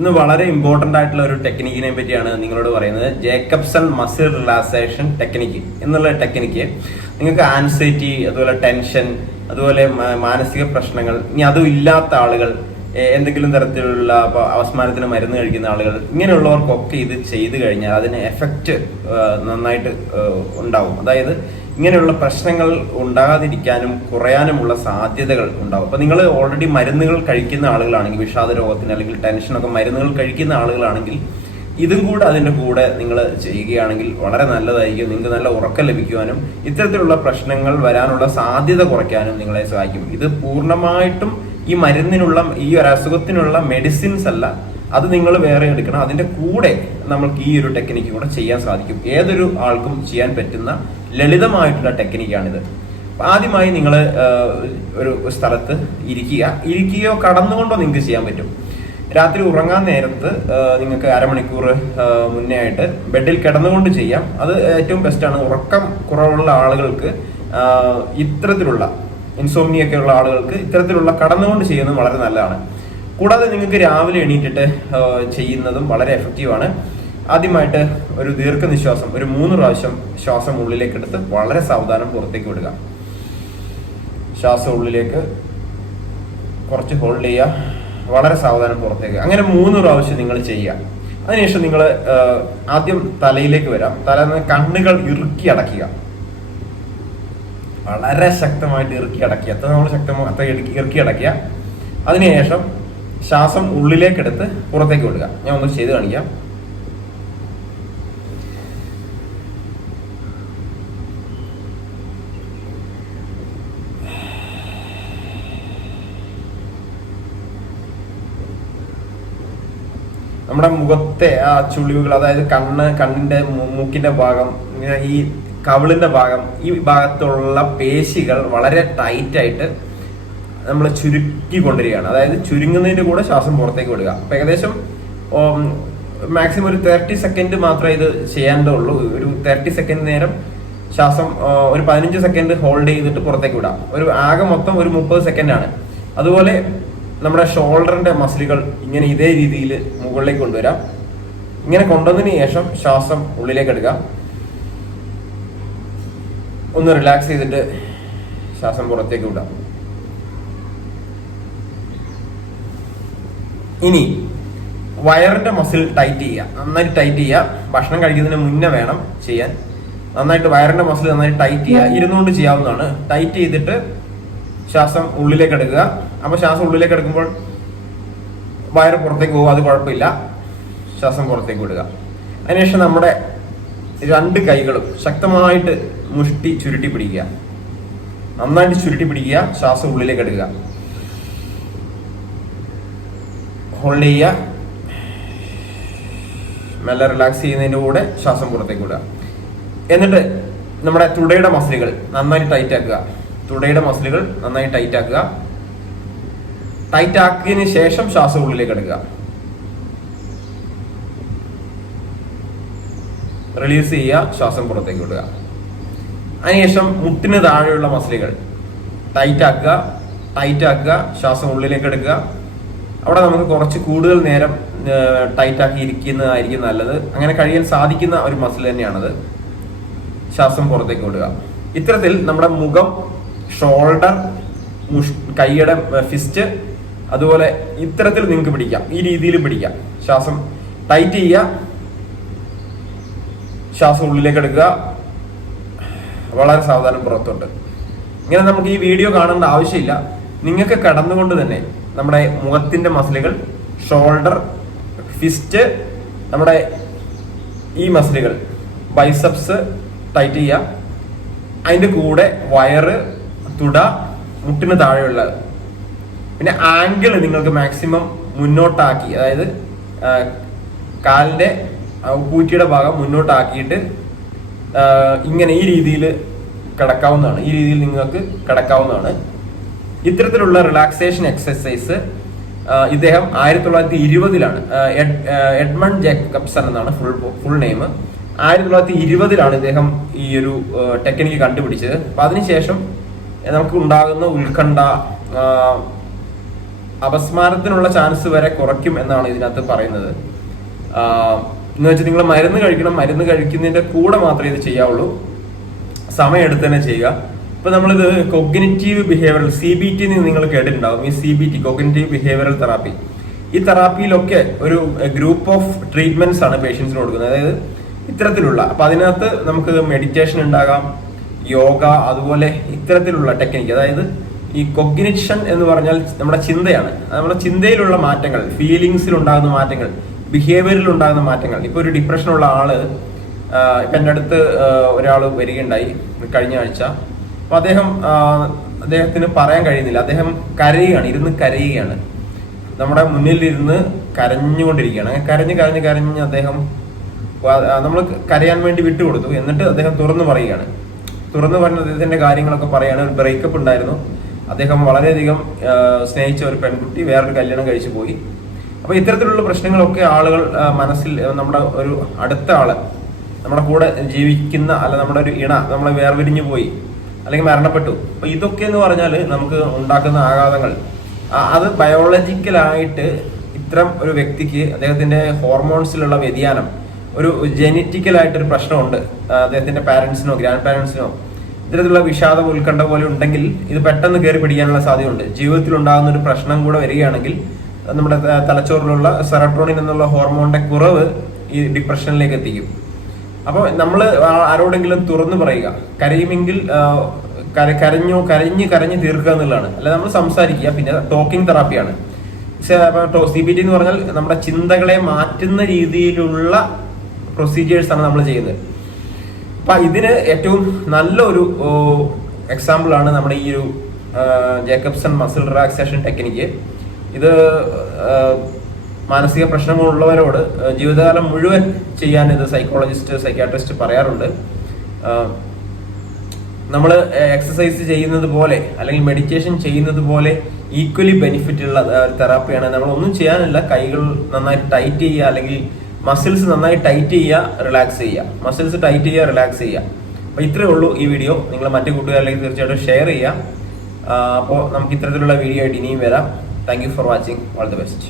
ഇന്ന് വളരെ ഇമ്പോർട്ടന്റ് ആയിട്ടുള്ള ഒരു ടെക്നിക്കിനെ പറ്റിയാണ് നിങ്ങളോട് പറയുന്നത്. ജേക്കബ്സൺ മസിൽ റിലാക്സേഷൻ ടെക്നിക്ക് എന്നുള്ള ടെക്നിക്ക് നിങ്ങൾക്ക് ആൻസൈറ്റി, അതുപോലെ ടെൻഷൻ, അതുപോലെ മാനസിക പ്രശ്നങ്ങൾ, ഇനി അതും ഇല്ലാത്ത ആളുകൾ, എന്തെങ്കിലും തരത്തിലുള്ള അവസ്മാനത്തിന് മരുന്ന് കഴിക്കുന്ന ആളുകൾ, ഇങ്ങനെയുള്ളവർക്കൊക്കെ ഇത് ചെയ്തു കഴിഞ്ഞാൽ അതിന് എഫക്റ്റ് നന്നായിട്ട് ഉണ്ടാവും. അതായത് ഇങ്ങനെയുള്ള പ്രശ്നങ്ങൾ ഉണ്ടാകാതിരിക്കാനും കുറയാനുമുള്ള സാധ്യതകൾ ഉണ്ടാവും. അപ്പൊ നിങ്ങൾ ഓൾറെഡി മരുന്നുകൾ കഴിക്കുന്ന ആളുകളാണെങ്കിൽ, വിഷാദ രോഗത്തിന് അല്ലെങ്കിൽ ടെൻഷനൊക്കെ മരുന്നുകൾ കഴിക്കുന്ന ആളുകളാണെങ്കിൽ ഇതും കൂടെ അതിന്റെ കൂടെ നിങ്ങൾ ചെയ്യുകയാണെങ്കിൽ വളരെ നല്ലതായിരിക്കും. നിങ്ങൾക്ക് നല്ല ഉറക്കം ലഭിക്കുവാനും ഇത്തരത്തിലുള്ള പ്രശ്നങ്ങൾ വരാനുള്ള സാധ്യത കുറയ്ക്കാനും നിങ്ങളെ സഹായിക്കും. ഇത് പൂർണ്ണമായിട്ടും ഈ മരുന്നിനുള്ള, ഈ ഒരു അസുഖത്തിനുള്ള മെഡിസിൻസ് അല്ല, അത് നിങ്ങൾ വേറെ എടുക്കണം. അതിന്റെ കൂടെ നമുക്ക് ഈ ഒരു ടെക്നിക്ക് കൂടെ ചെയ്യാൻ സാധിക്കും. ഏതൊരു ആൾക്കും ചെയ്യാൻ പറ്റുന്ന ലളിതമായിട്ടുള്ള ടെക്നിക്കാണിത്. ആദ്യമായി നിങ്ങൾ ഒരു സ്ഥലത്ത് ഇരിക്കുകയോ കടന്നുകൊണ്ടോ നിങ്ങൾക്ക് ചെയ്യാൻ പറ്റും. രാത്രി ഉറങ്ങാൻ നേരത്ത് നിങ്ങൾക്ക് അരമണിക്കൂർ മുന്നേ ആയിട്ട് ബെഡിൽ കിടന്നുകൊണ്ട് ചെയ്യാം. അത് ഏറ്റവും ബെസ്റ്റാണ്. ഉറക്കം കുറവുള്ള ആളുകൾക്ക്, ഇത്തരത്തിലുള്ള ഇൻസോംനിയൊക്കെ ഉള്ള ആളുകൾക്ക് ഇത്തരത്തിലുള്ള കടന്നുകൊണ്ട് ചെയ്യുന്നത് വളരെ നല്ലതാണ്. കൂടാതെ നിങ്ങൾക്ക് രാവിലെ എണീറ്റിട്ട് ചെയ്യുന്നതും വളരെ എഫക്റ്റീവാണ്. ആദ്യമായിട്ട് ഒരു ദീർഘനിശ്വാസം, ഒരു 3 പ്രാവശ്യം ശ്വാസം ഉള്ളിലേക്ക് എടുത്ത് വളരെ സാവധാനം പുറത്തേക്ക് വിടുക. ശ്വാസം ഉള്ളിലേക്ക് കുറച്ച് ഹോൾഡ് ചെയ്യുക, വളരെ സാവധാനം പുറത്തേക്ക്. അങ്ങനെ 3 പ്രാവശ്യം നിങ്ങൾ ചെയ്യുക. അതിനുശേഷം നിങ്ങൾ ആദ്യം തലയിലേക്ക് വരാം. കണ്ണുകൾ ഇറുക്കി അടയ്ക്കുക, വളരെ ശക്തമായിട്ട് ഇറുക്കി അടയ്ക്കുക. അത്ര നമ്മൾ ശക്തമായി ഇറുക്കി അടയ്ക്കുക. അതിനുശേഷം ശ്വാസം ഉള്ളിലേക്ക് എടുത്ത് പുറത്തേക്ക് വിടുക. ഞാൻ ഒന്ന് ചെയ്ത് കാണിക്കാം. നമ്മുടെ മുഖത്തെ ആ ചുളിവുകൾ, അതായത് കണ്ണിന്റെ മൂക്കിന്റെ ഭാഗം, ഈ കവിളിന്റെ ഭാഗം, ഈ ഭാഗത്തുള്ള പേശികൾ വളരെ ടൈറ്റ് ആയിട്ട് നമ്മൾ ചുരുക്കി കൊണ്ടുവരികയാണ്. അതായത് ചുരുങ്ങുന്നതിന്റെ കൂടെ ശ്വാസം പുറത്തേക്ക് വിടുക. അപ്പൊ ഏകദേശം മാക്സിമം ഒരു 30 സെക്കൻഡ് മാത്രമേ ഇത് ചെയ്യേണ്ടതുള്ളൂ. ഒരു 30 സെക്കൻഡ് നേരം ശ്വാസം ഒരു 15 സെക്കൻഡ് ഹോൾഡ് ചെയ്തിട്ട് പുറത്തേക്ക് വിടാം. ആകെ മൊത്തം ഒരു 30 സെക്കൻഡ് ആണ്. അതുപോലെ നമ്മുടെ ഷോൾഡറിന്റെ മസിലുകൾ ഇങ്ങനെ ഇതേ രീതിയിൽ മുകളിലേക്ക് കൊണ്ടുവരാം. ഇങ്ങനെ കൊണ്ടുവന്നതിന് ശേഷം ശ്വാസം ഉള്ളിലേക്ക് എടുക്കാം. ഒന്ന് റിലാക്സ് ചെയ്തിട്ട് ശ്വാസം പുറത്തേക്ക് വിടാം. ഇനി വയറിന്റെ മസിൽ ടൈറ്റ് ചെയ്യുക, നന്നായിട്ട് ടൈറ്റ് ചെയ്യുക. ഭക്ഷണം കഴിക്കുന്നതിന് മുന്നേ വേണം ചെയ്യാൻ. നന്നായിട്ട് വയറിന്റെ മസിൽ നന്നായിട്ട് ടൈറ്റ് ചെയ്യുക. ഇരുന്നുകൊണ്ട് ചെയ്യാവുന്നതാണ്. ടൈറ്റ് ചെയ്തിട്ട് ശ്വാസം ഉള്ളിലേക്ക് എടുക്കുക. അപ്പൊ ശ്വാസം ഉള്ളിലേക്ക് എടുക്കുമ്പോൾ വയറ് പുറത്തേക്ക് പോകും, അത് കുഴപ്പമില്ല. ശ്വാസം പുറത്തേക്ക് വിടുക. അതിനുശേഷം നമ്മുടെ 2 കൈകളും ശക്തമായിട്ട് മുഷ്ടി ചുരുട്ടി പിടിക്കുക, നന്നായിട്ട് ചുരുട്ടി പിടിക്കുക. ശ്വാസം ഉള്ളിലേക്ക് എടുക്കുക, ഹോൾഡ് ചെയ്യുക. മെല്ലെ റിലാക്സ് ചെയ്യുന്നതിന്റെ കൂടെ ശ്വാസം പുറത്തേക്ക് വിടുക. എന്നിട്ട് നമ്മുടെ തുടയുടെ മസിലുകൾ നന്നായിട്ട് ടൈറ്റ് ആക്കുക. തുടയുടെ മസിലുകൾ നന്നായി ടൈറ്റ് ആക്കുക. ടൈറ്റ് ആക്കിയതിന് ശേഷം ശ്വാസം ഉള്ളിലേക്ക് എടുക്കുക. റിലീസ് ചെയ്യുക, ശ്വാസം പുറത്തേക്ക് വിടുക. അതിനുശേഷം മുട്ടിന് താഴെയുള്ള മസിലുകൾ ടൈറ്റ് ആക്കുക. ശ്വാസം ഉള്ളിലേക്ക് എടുക്കുക. അവിടെ നമുക്ക് കുറച്ച് കൂടുതൽ നേരം ടൈറ്റ് ആക്കി ഇരിക്കുന്നതായിരിക്കും നല്ലത്. അങ്ങനെ കഴിയാൻ സാധിക്കുന്ന ഒരു മസിൽ തന്നെയാണത്. ശ്വാസം പുറത്തേക്ക് വിടുക. ഇത്തരത്തിൽ നമ്മുടെ മുഖം, ഷോൾഡർ, കൈയുടെ ഫിസ്റ്റ്, അതുപോലെ ഇത്തരത്തിൽ നിങ്ങൾക്ക് പിടിക്കാം. ഈ രീതിയിൽ പിടിക്കാം. ശ്വാസം ടൈറ്റ് ചെയ്യുക, ശ്വാസം ഉള്ളിലേക്ക് എടുക്കുക, വളരെ സാവധാനം പുറത്തോട്ട്. ഇങ്ങനെ നമുക്ക് ഈ വീഡിയോ കാണേണ്ട ആവശ്യമില്ല. നിങ്ങൾക്ക് കടന്നുകൊണ്ട് തന്നെ നമ്മുടെ മുഖത്തിന്റെ മസിലുകൾ, ഷോൾഡർ, ഫിസ്റ്റ്, നമ്മുടെ ഈ മസിലുകൾ, ബൈസെപ്സ് ടൈറ്റ് ചെയ്യുക. അതിന്റെ കൂടെ വയറ്, തുട, മുട്ടിന് താഴെയുള്ള, പിന്നെ ആംഗിൾ നിങ്ങൾക്ക് മാക്സിമം മുന്നോട്ടാക്കി, അതായത് കാലിന്റെ കൂറ്റിയുടെ ഭാഗം മുന്നോട്ടാക്കിയിട്ട് ഇങ്ങനെ ഈ രീതിയിൽ കിടക്കാവുന്നതാണ്. ഈ രീതിയിൽ നിങ്ങൾക്ക് കിടക്കാവുന്നതാണ്. ഇത്തരത്തിലുള്ള റിലാക്സേഷൻ എക്സസൈസ് ഇദ്ദേഹം 1920-ലാണ്, എഡ്മണ്ട് ജേക്കബ്സൺ എന്നാണ് ഫുൾ നെയിം. 1920-ലാണ് ഇദ്ദേഹം ഈ ഒരു ടെക്നിക്ക് കണ്ടുപിടിച്ചത്. അപ്പൊ അതിനുശേഷം നമുക്ക് ഉണ്ടാകുന്ന ഉത്കണ്ഠ, അപസ്മാരത്തിനുള്ള ചാൻസ് വരെ കുറയ്ക്കും എന്നാണ് ഇതിനകത്ത് പറയുന്നത്. എന്ന് വെച്ചാൽ നിങ്ങൾ മരുന്ന് കഴിക്കണം, മരുന്ന് കഴിക്കുന്നതിന്റെ കൂടെ മാത്രമേ ഇത് ചെയ്യാവുള്ളൂ, സമയം എടുത്ത് തന്നെ ചെയ്യുക. ഇപ്പൊ നമ്മളിത് കോഗ്നിറ്റീവ് ബിഹേവിയറൽ CBT നിങ്ങൾ കേട്ടിട്ടുണ്ടാവും. ഈ CBT കോഗ്നിറ്റീവ് ബിഹേവിയറൽ തെറാപ്പി, ഈ തെറാപ്പിയിലൊക്കെ ഒരു ഗ്രൂപ്പ് ഓഫ് ട്രീറ്റ്മെന്റ്സ് ആണ് പേഷ്യൻസിന് കൊടുക്കുന്നത്. അതായത് ഇത്തരത്തിലുള്ള, അപ്പൊ അതിനകത്ത് നമുക്ക് മെഡിറ്റേഷൻ ഉണ്ടാകാം, യോഗ, അതുപോലെ ഇത്തരത്തിലുള്ള ടെക്നിക്ക്. അതായത് ഈ കൊഗ്നിഷൻ എന്ന് പറഞ്ഞാൽ നമ്മുടെ ചിന്തയാണ്. നമ്മുടെ ചിന്തയിലുള്ള മാറ്റങ്ങൾ, ഫീലിങ്സിൽ ഉണ്ടാകുന്ന മാറ്റങ്ങൾ, ബിഹേവിയറിൽ ഉണ്ടാകുന്ന മാറ്റങ്ങൾ. ഇപ്പൊ ഒരു ഡിപ്രഷനുള്ള ആള്, ഇപ്പൊ എൻ്റെ അടുത്ത് ഒരാൾ വരികയുണ്ടായി കഴിഞ്ഞ ആഴ്ച. അപ്പൊ അദ്ദേഹത്തിന് പറയാൻ കഴിയുന്നില്ല, അദ്ദേഹം കരയുകയാണ്, ഇരുന്ന് കരയുകയാണ്, നമ്മുടെ മുന്നിൽ ഇരുന്ന് കരഞ്ഞുകൊണ്ടിരിക്കുകയാണ്. കരഞ്ഞ് അദ്ദേഹം, നമ്മൾ കരയാൻ വേണ്ടി വിട്ടുകൊടുത്തു. എന്നിട്ട് അദ്ദേഹം തുറന്നു പറയുകയാണ്. തുറന്നു പറഞ്ഞ അദ്ദേഹത്തിന്റെ കാര്യങ്ങളൊക്കെ പറയാണ്. ഒരു ബ്രേക്കപ്പ് ഉണ്ടായിരുന്നു, അദ്ദേഹം വളരെയധികം സ്നേഹിച്ച ഒരു പെൺകുട്ടി വേറൊരു കല്യാണം കഴിച്ചു പോയി. അപ്പൊ ഇത്തരത്തിലുള്ള പ്രശ്നങ്ങളൊക്കെ ആളുകൾ മനസ്സിൽ, നമ്മുടെ ഒരു അടുത്ത ആള്, നമ്മുടെ കൂടെ ജീവിക്കുന്ന, അല്ല നമ്മുടെ ഒരു ഇണ നമ്മളെ വേർപിരിഞ്ഞു പോയി അല്ലെങ്കിൽ മരണപ്പെട്ടു. അപ്പൊ ഇതൊക്കെ എന്ന് പറഞ്ഞാൽ നമുക്ക് ഉണ്ടാക്കുന്ന ആഘാതങ്ങൾ, അത് ബയോളജിക്കലായിട്ട് ഇത്തരം ഒരു വ്യക്തിക്ക് അദ്ദേഹത്തിന്റെ ഹോർമോൺസിലുള്ള വ്യതിയാനം, ഒരു ജെനറ്റിക്കലായിട്ടൊരു പ്രശ്നമുണ്ട്, അദ്ദേഹത്തിന്റെ പാരന്റ്സിനോ ഗ്രാൻഡ് പാരന്റ്സിനോ ഇത്തരത്തിലുള്ള വിഷാദം, ഉത്കണ്ഠ പോലെ ഉണ്ടെങ്കിൽ ഇത് പെട്ടെന്ന് കയറി പിടിക്കാനുള്ള സാധ്യതയുണ്ട്. ജീവിതത്തിൽ ഉണ്ടാകുന്ന ഒരു പ്രശ്നം കൂടെ വരികയാണെങ്കിൽ നമ്മുടെ തലച്ചോറിലുള്ള സെറട്ടോണിൻ എന്നുള്ള ഹോർമോണിന്റെ കുറവ് ഈ ഡിപ്രഷനിലേക്ക് എത്തിക്കും. അപ്പോൾ നമ്മൾ ആരോടെങ്കിലും തുറന്നു പറയുക, കരയുമെങ്കിൽ കരഞ്ഞ് തീർക്കുക എന്നുള്ളതാണ്. അല്ല, നമ്മൾ സംസാരിക്കുക. പിന്നെ ടോക്കിംഗ് തെറാപ്പിയാണ്. CBT എന്ന് പറഞ്ഞാൽ നമ്മുടെ ചിന്തകളെ മാറ്റുന്ന രീതിയിലുള്ള പ്രൊസീജിയേഴ്സ് ആണ് നമ്മൾ ചെയ്യുന്നത്. അപ്പൊ ഇതിന് ഏറ്റവും നല്ലൊരു എക്സാമ്പിൾ ആണ് നമ്മുടെ ഈ ഒരു ജേക്കബ്സൺ മസിൽ റിലാക്സേഷൻ ടെക്നിക്ക്. ഇത് മാനസിക പ്രശ്നങ്ങളുള്ളവരോട് ജീവിതകാലം മുഴുവൻ ചെയ്യാൻ ഇത് സൈക്കോളജിസ്റ്റ്, സൈക്യാട്രിസ്റ്റ് പറയാറുണ്ട്. നമ്മൾ എക്സസൈസ് ചെയ്യുന്നത് പോലെ അല്ലെങ്കിൽ മെഡിറ്റേഷൻ ചെയ്യുന്നത് പോലെ ഈക്വലി ബെനിഫിറ്റ് ഉള്ള തെറാപ്പിയാണ്. നമ്മൾ ഒന്നും ചെയ്യാനില്ല, കൈകൾ നന്നായി ടൈറ്റ് ചെയ്യുക, അല്ലെങ്കിൽ മസിൽസ് നന്നായി ടൈറ്റ് ചെയ്യുക, റിലാക്സ് ചെയ്യുക, മസിൽസ് ടൈറ്റ് ചെയ്യുക, റിലാക്സ് ചെയ്യുക. അപ്പൊ ഇത്രയേ ഉള്ളൂ ഈ വീഡിയോ. നിങ്ങൾ മറ്റു കൂട്ടുകാരിലേക്ക് തീർച്ചയായിട്ടും ഷെയർ ചെയ്യുക. അപ്പോൾ നമുക്ക് ഇത്തരത്തിലുള്ള വീഡിയോ ആയിട്ട് ഇനിയും വരാം. Thank you for watching. All the best.